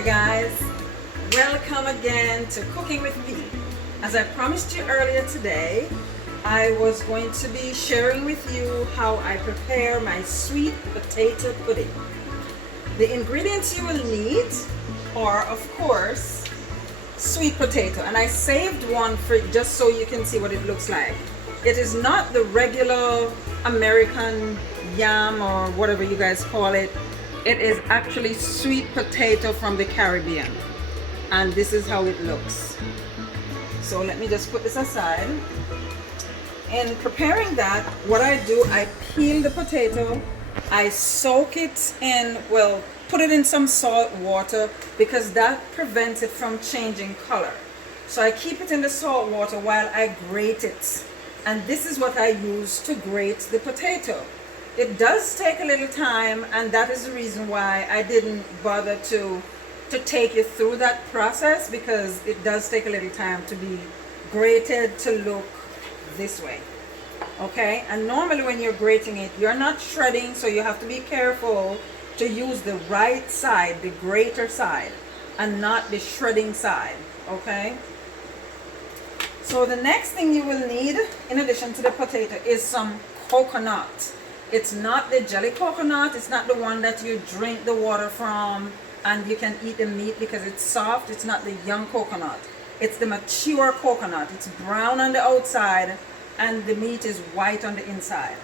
Okay guys, welcome again to Cooking with Me. As I promised you earlier today, I was going to be sharing with you how I prepare my sweet potato pudding. The ingredients you will need are, of course, sweet potato, and I saved one for just so you can see what it looks like. It is not the regular American yam or whatever you guys call it. It is actually sweet potato from the Caribbean, and this is how it looks. So let me just put this aside. In preparing that, what I do, I peel the potato, I soak it in, well, put it in some salt water because that prevents it from changing color. So I keep it in the salt water while I grate it, and this is what I use to grate the potato. It does take a little time, and that is the reason why I didn't bother to take you through that process, because it does take a little time to be grated to look this way. Okay, and normally when you're grating it, you're not shredding, so you have to be careful to use the right side, the grater side, and not the shredding side. Okay, so the next thing you will need in addition to the potato is some coconut. It's not the jelly coconut, it's not the one that you drink the water from and you can eat the meat because it's soft. It's not the young coconut. It's the mature coconut. It's brown on the outside and the meat is white on the inside.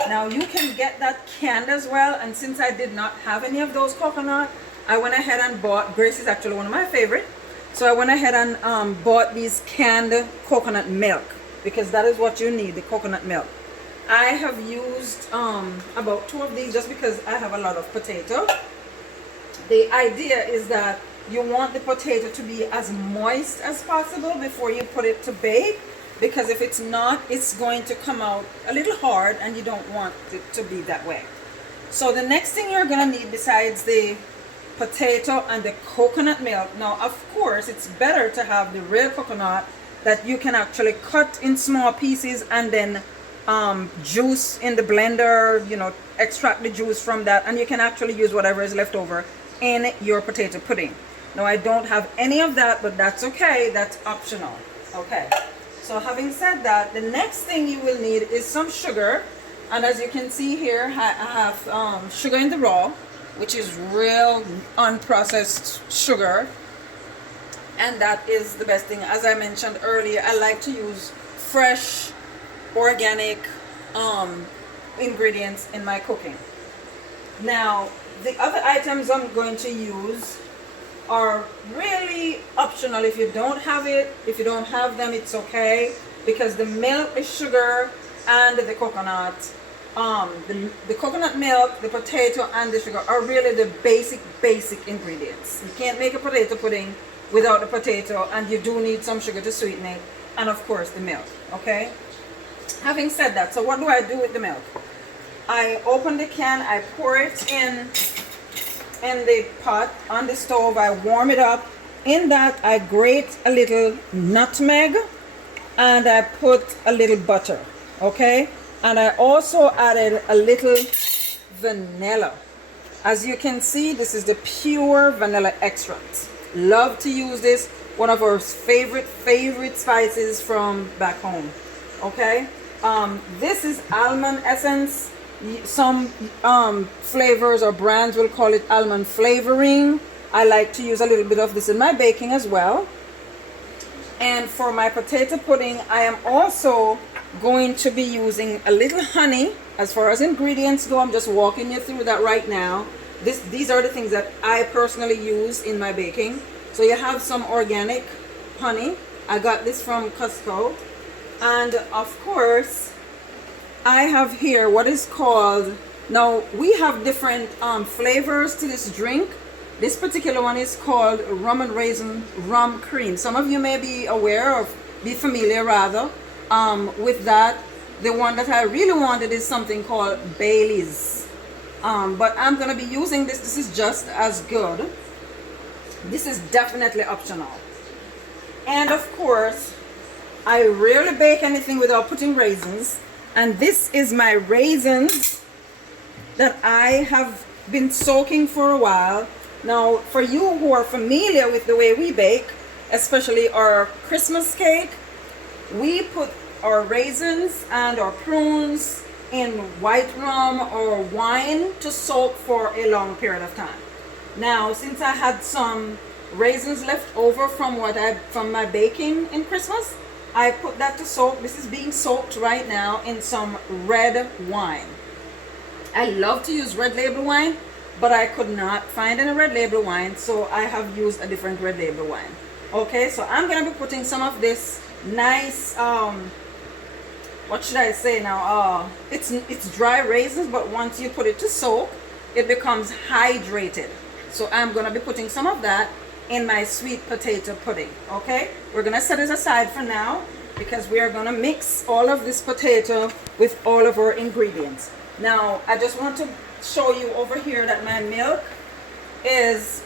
Now you can get that canned as well, and since I did not have any of those coconut, I went ahead and bought, Grace is actually one of my favorite, so I went ahead and bought these canned coconut milk, because that is what you need, the coconut milk. I have used about 2 of these just because I have a lot of potato. The idea is that you want the potato to be as moist as possible before you put it to bake, because if it's not, it's going to come out a little hard and you don't want it to be that way. So the next thing you're going to need besides the potato and the coconut milk, now of course it's better to have the real coconut that you can actually cut in small pieces and then juice in the blender, you know, extract the juice from that, and you can actually use whatever is left over in your potato pudding. Now I don't have any of that, but that's okay, that's optional. Okay, so having said that, the next thing you will need is some sugar, and as you can see here, I have sugar in the raw, which is real unprocessed sugar, and that is the best thing. As I mentioned earlier, I like to use fresh organic ingredients in my cooking. Now the other items I'm going to use are really optional. If you don't have it, if you don't have them, it's okay, because the milk, the sugar, and the coconut, the coconut milk, the potato, and the sugar are really the basic ingredients. You can't make a potato pudding without the potato, and you do need some sugar to sweeten it, and of course the milk. Okay, having said that, so what do I do with the milk? I open the can, I pour it in the pot on the stove, I warm it up. In that I grate a little nutmeg and I put a little butter. Okay, and I also added a little vanilla. As you can see, this is the pure vanilla extract. Love to use this, one of our favorite spices from back home. Okay, this is almond essence. Some flavors or brands will call it almond flavoring. I like to use a little bit of this in my baking as well. And for my potato pudding, I am also going to be using a little honey. As far as ingredients go, I'm just walking you through that right now. These are the things that I personally use in my baking. So you have some organic honey. I got this from Costco. And of course, I have here what is called, now we have different flavors to this drink. This particular one is called rum and raisin rum cream. Some of you may be aware or be familiar rather with that. The one that I really wanted is something called Bailey's, but I'm going to be using this. This is just as good. This is definitely optional. And of course, I rarely bake anything without putting raisins. And this is my raisins that I have been soaking for a while. Now, for you who are familiar with the way we bake, especially our Christmas cake, we put our raisins and our prunes in white rum or wine to soak for a long period of time. Now, since I had some raisins left over from my baking in Christmas, I put that to soak. This is being soaked right now in some red wine. I love to use red label wine, but I could not find any red label wine, so I have used a different red label wine. Okay, so I'm gonna be putting some of this nice what should I say now, it's dry raisins, but once you put it to soak, it becomes hydrated. So I'm gonna be putting some of that in my sweet potato pudding. Okay, we're gonna set it aside for now because we are gonna mix all of this potato with all of our ingredients. Now I just want to show you over here that my milk is,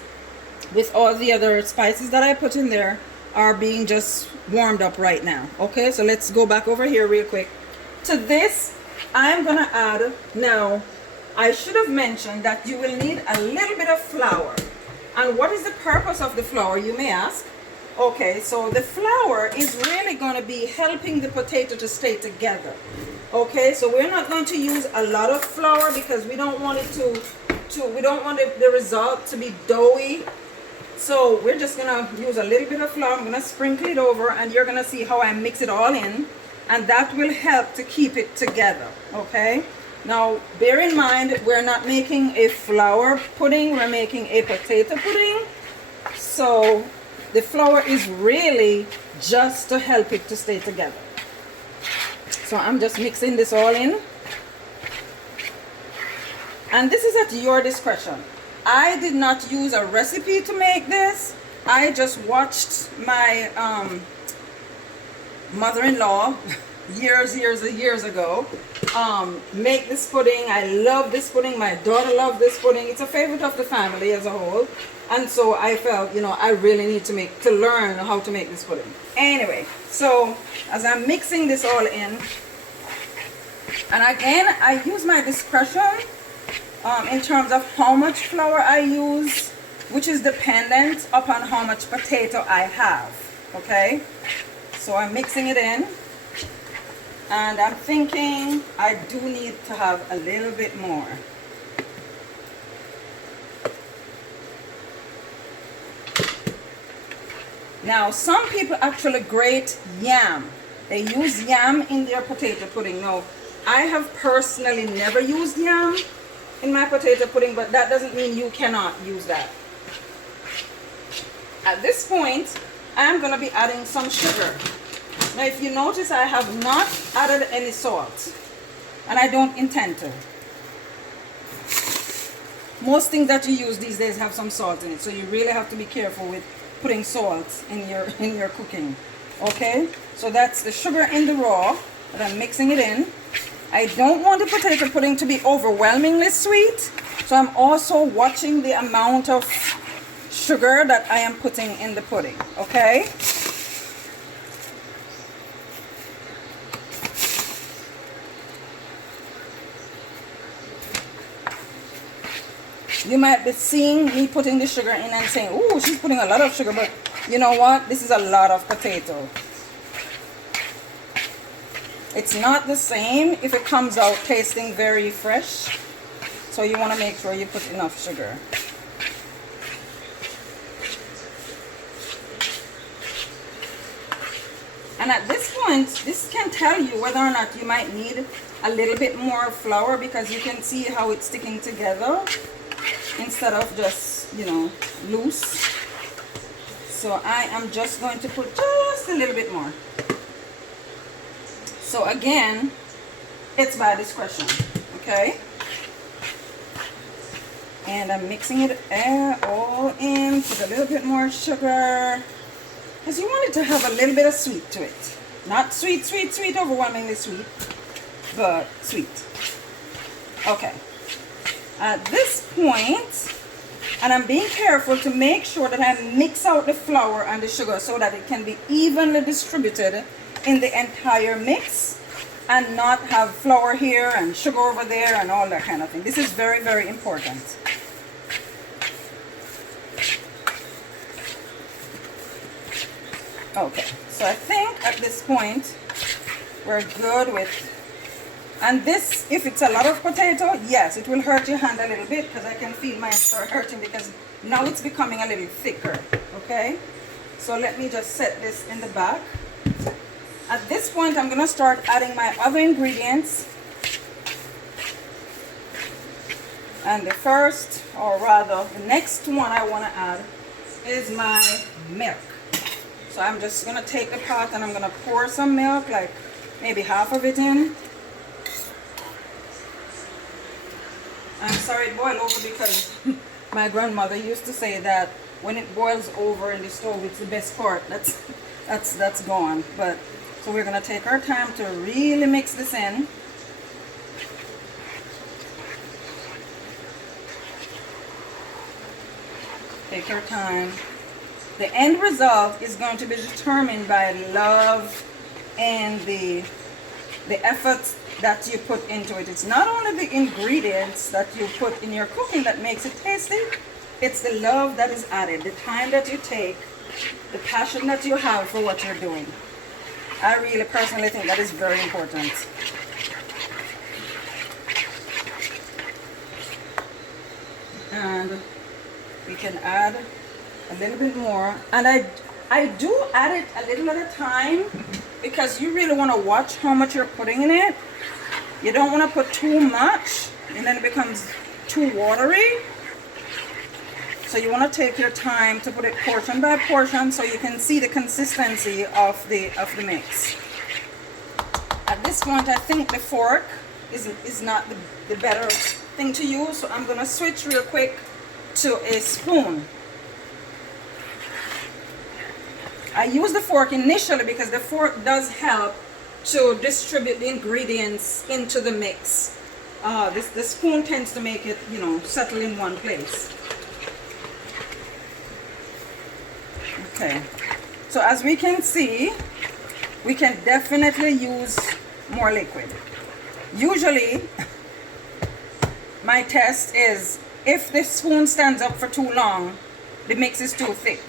with all the other spices that I put in there, are being just warmed up right now. Okay, so let's go back over here real quick. To this, I'm gonna add, now I should have mentioned that you will need a little bit of flour. And what is the purpose of the flour, you may ask? Okay, so the flour is really going to be helping the potato to stay together. Okay, so we're not going to use a lot of flour because we don't want it we don't want the result to be doughy. So we're just gonna use a little bit of flour. I'm gonna sprinkle it over, and you're gonna see how I mix it all in, and that will help to keep it together. Okay, now bear in mind, we're not making a flour pudding, we're making a potato pudding. So the flour is really just to help it to stay together. So I'm just mixing this all in, and this is at your discretion. I did not use a recipe to make this. I just watched my mother-in-law years ago make this pudding. I love this pudding. My daughter loved this pudding. It's a favorite of the family as a whole. And so I felt, I really need to learn how to make this pudding. Anyway, so as I'm mixing this all in, and again, I use my discretion in terms of how much flour I use, which is dependent upon how much potato I have. Okay, so I'm mixing it in, and I'm thinking I do need to have a little bit more. Now, some people actually grate yam. They use yam in their potato pudding. Now, I have personally never used yam in my potato pudding, but that doesn't mean you cannot use that. At this point, I'm going to be adding some sugar. Now, if you notice, I have not added any salt, and I don't intend to. Most things that you use these days have some salt in it, so you really have to be careful with putting salt in your cooking. Okay, so that's the sugar in the raw that I'm mixing it in. I don't want the potato pudding to be overwhelmingly sweet, so I'm also watching the amount of sugar that I am putting in the pudding. Okay, you might be seeing me putting the sugar in and saying, "Ooh, she's putting a lot of sugar," but you know what? This is a lot of potato. It's not the same if it comes out tasting very fresh. So you want to make sure you put enough sugar. And at this point, this can tell you whether or not you might need a little bit more flour, because you can see how it's sticking together instead of just, loose. So I am just going to put just a little bit more. So again, it's by discretion, okay? And I'm mixing it all in, put a little bit more sugar, because you want it to have a little bit of sweet to it. Not sweet, overwhelmingly sweet, but sweet. Okay. At this point, and I'm being careful to make sure that I mix out the flour and the sugar so that it can be evenly distributed in the entire mix, and not have flour here and sugar over there and all that kind of thing. This is very, very important. Okay, so I think at this point we're good with, and this, if it's a lot of potato, yes, it will hurt your hand a little bit, because I can feel mine start hurting because now it's becoming a little thicker. Okay, so let me just set this in the back. At this point, I'm going to start adding my other ingredients. And the first, or rather the next one I want to add is my milk. So I'm just going to take the pot and I'm going to pour some milk, like maybe half of it in. I'm sorry it boiled over because my grandmother used to say that when it boils over in the stove, it's the best part. That's gone. But so we're going to take our time to really mix this in. Take your time. The end result is going to be determined by love and the efforts that you put into it. It's not only the ingredients that you put in your cooking that makes it tasty, it's the love that is added, the time that you take, the passion that you have for what you're doing. I really personally think that is very important. And we can add a little bit more, and I do add it a little at a time because you really want to watch how much you're putting in it. You don't want to put too much and then it becomes too watery. So you want to take your time to put it portion by portion so you can see the consistency of the mix. At this point, I think the fork is not the better thing to use, so I'm going to switch real quick to a spoon. I use the fork initially because the fork does help to distribute the ingredients into the mix. The spoon tends to make it, settle in one place. Okay, so as we can see, we can definitely use more liquid. Usually, my test is if the spoon stands up for too long, the mix is too thick.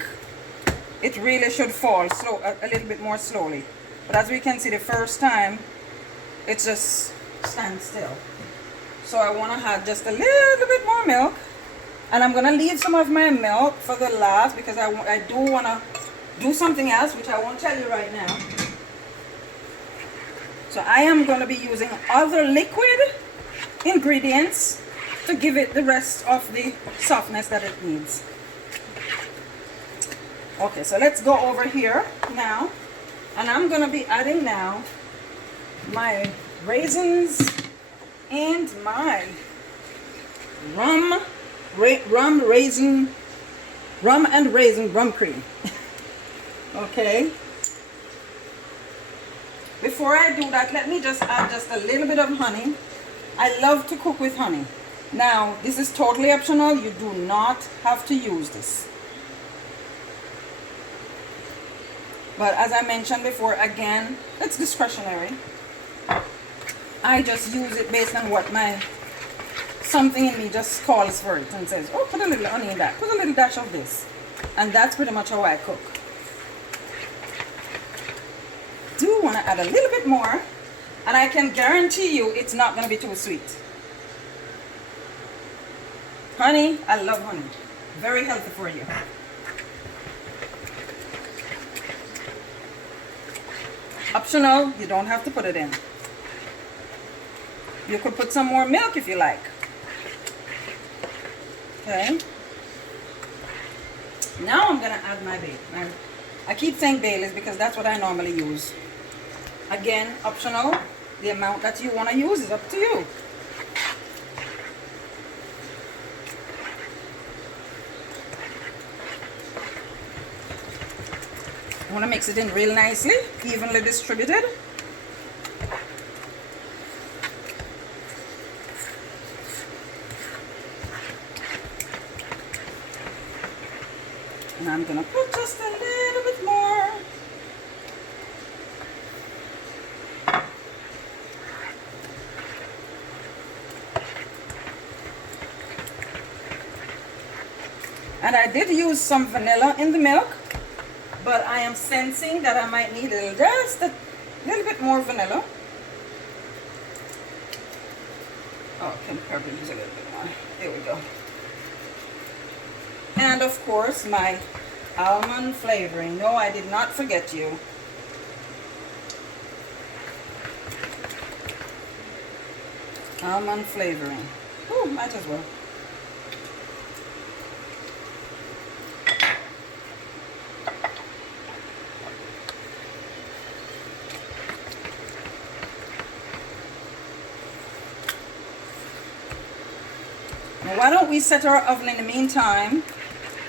It really should fall a little bit more slowly. But as we can see, the first time, it just stands still. So I want to add just a little bit more milk. And I'm going to leave some of my milk for the last because I do want to do something else, which I won't tell you right now. So I am going to be using other liquid ingredients to give it the rest of the softness that it needs. Okay, so let's go over here now. And I'm going to be adding now my raisins and my rum and raisin rum cream. Okay. Before I do that, let me just add just a little bit of honey. I love to cook with honey. Now, this is totally optional. You do not have to use this. But as I mentioned before, again, it's discretionary. I just use it based on what something in me just calls for it and says, oh, put a little honey in that, put a little dash of this. And that's pretty much how I cook. Do want to add a little bit more, and I can guarantee you it's not going to be too sweet. Honey, I love honey. Very healthy for you. Optional, you don't have to put it in. You could put some more milk if you like. Okay. Now I'm going to add my Baileys. I keep saying Baileys because that's what I normally use. Again, optional. The amount that you want to use is up to you. I want to mix it in real nicely, evenly distributed. And I'm going to put just a little bit more. And I did use some vanilla in the milk. but I am sensing that I might need just a little bit more vanilla. Oh, can probably use a little bit more. There we go. And of course, my almond flavoring. No, I did not forget you. Almond flavoring. Oh, might as well. Now, why don't we set our oven in the meantime,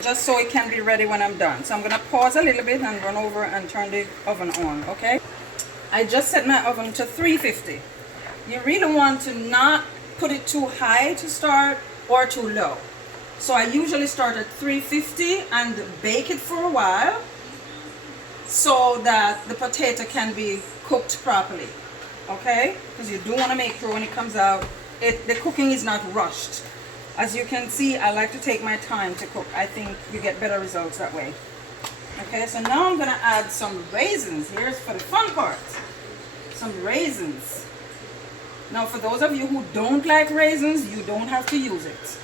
just so it can be ready when I'm done. So I'm going to pause a little bit and run over and turn the oven on, okay? I just set my oven to 350. You really want to not put it too high to start or too low. So I usually start at 350 and bake it for a while so that the potato can be cooked properly, okay? Because you do want to make sure when it comes out, the cooking is not rushed. As you can see, I like to take my time to cook. I think you get better results that way. Okay, so now I'm gonna add some raisins. Here's for the fun part. Some raisins. Now for those of you who don't like raisins, you don't have to use it.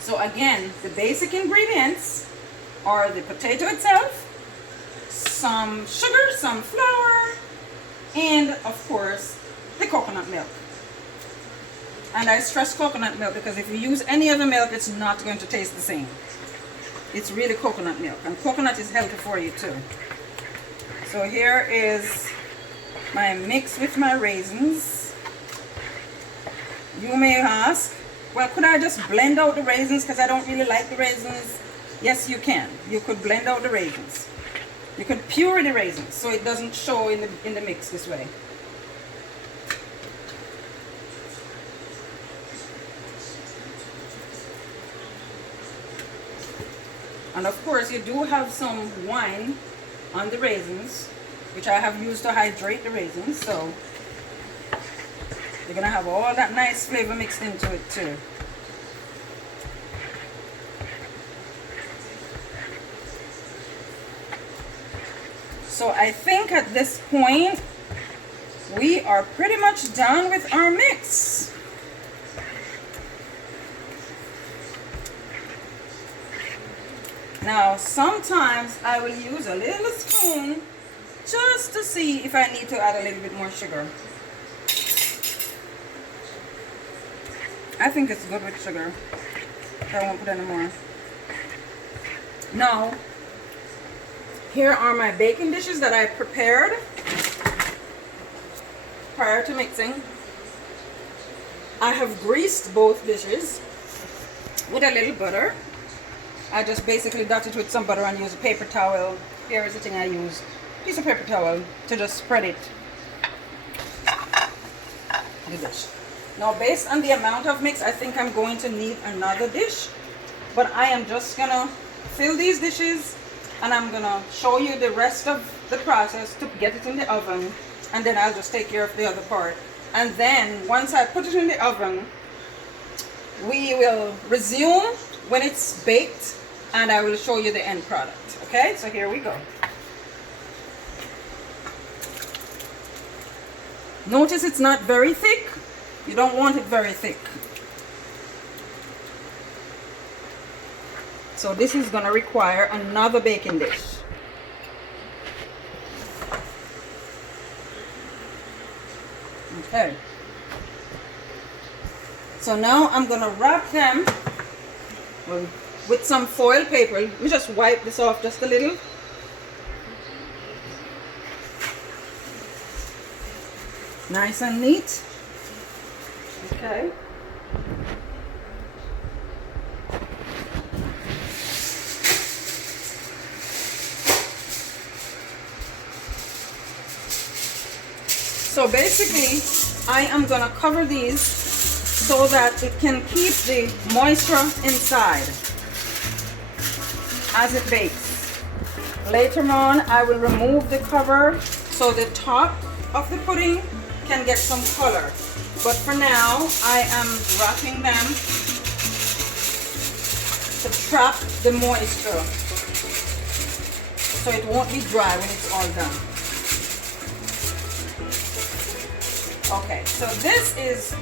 So again, the basic ingredients are the potato itself, some sugar, some flour, and of course, the coconut milk. And I stress coconut milk because if you use any other milk, it's not going to taste the same. It's really coconut milk, and coconut is healthy for you too. So here is my mix with my raisins. You may ask, well, could I just blend out the raisins because I don't really like the raisins? Yes, you can. You could blend out the raisins. You could pure the raisins so it doesn't show in the mix this way. And of course, you do have some wine on the raisins, which I have used to hydrate the raisins. So you're going to have all that nice flavor mixed into it too. So I think at this point, we are pretty much done with our mix. Now, sometimes I will use a little spoon just to see if I need to add a little bit more sugar. I think it's good with sugar. I won't put any more. Now, here are my baking dishes that I prepared prior to mixing. I have greased both dishes with a little butter. I just basically dot it with some butter and use a paper towel. Here is the thing I use. Piece of paper towel to just spread it. The dish. Now based on the amount of mix, I think I'm going to need another dish. But I am just gonna fill these dishes and I'm gonna show you the rest of the process to get it in the oven, and then I'll just take care of the other part. And then once I put it in the oven, we will resume when it's baked and I will show you the end product. Okay, so here we go. Notice it's not very thick. You don't want it very thick. So this is going to require another baking dish. Okay. So now I'm going to wrap them with some foil paper. Let me just wipe this off just a little. Nice and neat. Okay. So basically, I am going to cover these so that it can keep the moisture inside as it bakes. Later on, I will remove the cover so the top of the pudding can get some color. But for now, I am wrapping them to trap the moisture. so it won't be dry when it's all done. Okay, so this is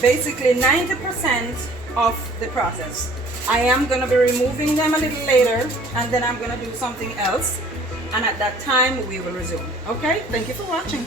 basically 90% of the process. I am going to be removing them a little later, and then I'm going to do something else, and at that time we will resume. Okay, thank you for watching.